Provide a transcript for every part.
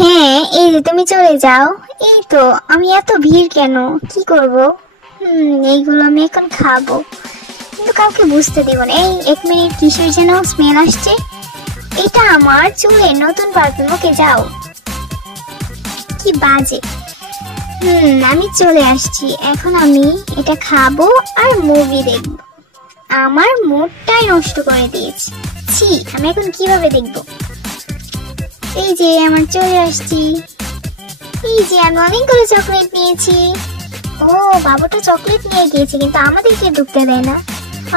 হ্যাঁ, এই যে তুমি চলে যাও। এই তো, আমি এত ভিড় কেন, কি করব? এইগুলো আমি এখন খাবো, কিন্তু কাউকে বুঝতে দেব না। এই 1 মিনিট, কিসের যেন স্মেল আসছে। এটা আমার চুলের নতুন পারফিউম। ওকে যাও, কি বাজে। আমি চলে আসছি। এখন আমি এটা খাবো আর মুভি দেখবো। আমার মুডটাই নষ্ট করে দিয়েছে। ছি, আমি এখন কিভাবে দেখবো? এই যে আমার চলে আসছি। এই যে আমি অনেকগুলো চকলেট নিয়েছি। ও, বাবুটা চকলেট নিয়ে গিয়েছে, কিন্তু আমাদেরকে ঢুকতে দেয় না।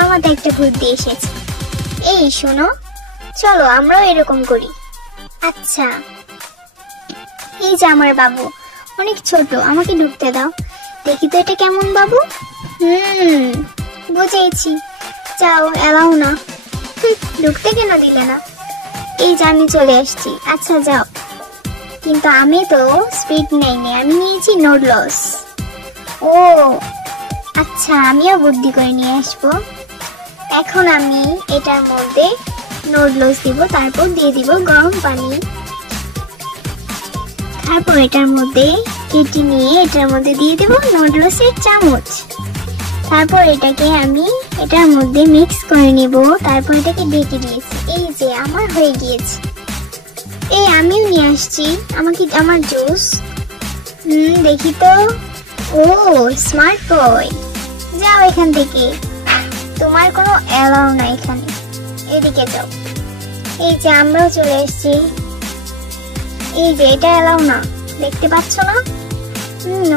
আমাদের একটা বুদ্ধি এসেছে। এই শোনো, চলো আমরাও এরকম করি। আচ্ছা, এই যে আমার বাবু অনেক ছোট, আমাকে ঢুকতে দাও। দেখি তো এটা কেমন বাবু। বুঝেছি, যাও, এলাও না। ঢুকতে কেন দিলে না? এই যে আমি চলে আসছি। আচ্ছা যাও, কিন্তু আমি তো স্পিড নেইনি, আমি নিয়েছি নুডলস। ও আচ্ছা, আমিও বুদ্ধি করে নিয়ে আসবো। এখন আমি এটার মধ্যে নুডলস দিব, তারপর দিয়ে দিব গরম পানি। তারপর এটার মধ্যে কেটে নিয়ে এটার মধ্যে দিয়ে দেব নুডলসের চামচ। তারপর এটাকে আমি এটার মধ্যে মিক্স করে নিব। তারপর এটাকে ঢেকে দিয়েছি। এই যে আমার হয়ে গিয়েছে। এই আমিও নিয়ে আসছি আমার জুস। দেখি তো। ও, স্মার্ট বয়, যাও এখান থেকে, তোমার কোনো অ্যালাউ না এখানে। এদিকে যাও। এই যে আমরাও চলে এসেছি। এই যে এটা অ্যালাউ না, দেখতে পাচ্ছ না?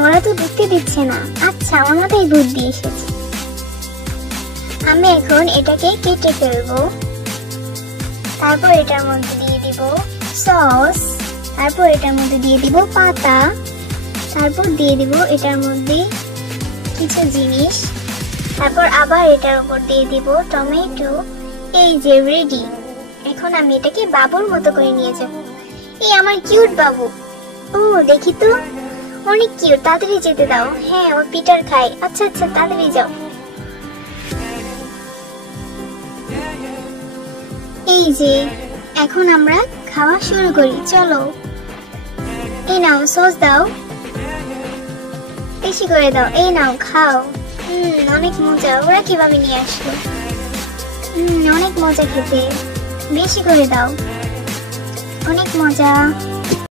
ওরা তো ঢুকতে দিচ্ছে না। আচ্ছা, আমার মাথায় বুদ্ধি এসেছে। আমি এখন এটাকে কেটে ফেলবো। তারপর এটার মধ্যে দিয়ে দিব সস। তারপর এটার মধ্যে দিয়ে দিব পাতা। তারপর দিয়ে দিব এটার মধ্যে কিছু জিনিস। তারপর আবার এটার উপর দিয়ে দিব টমেটো। এই যে রেডি। এখন আমি এটাকে বাবুর মতো করে নিয়ে যাব। এই আমার কিউট বাবু। ও, দেখি তো, অনেক কিউট। তাড়াতাড়ি যেতে দাও। হ্যাঁ, ও পিটার খায়। আচ্ছা আচ্ছা, তাড়াতাড়ি যাও। এই যে এখন আমরা খাওয়া শুরু করি, চলো। এই নাও, সস দাও, বেশি করে দাও। এই নাও, খাও। অনেক মজা। ওরা কিভাবে নিয়ে আসলো? অনেক মজা খেতে, বেশি করে দাও। অনেক মজা।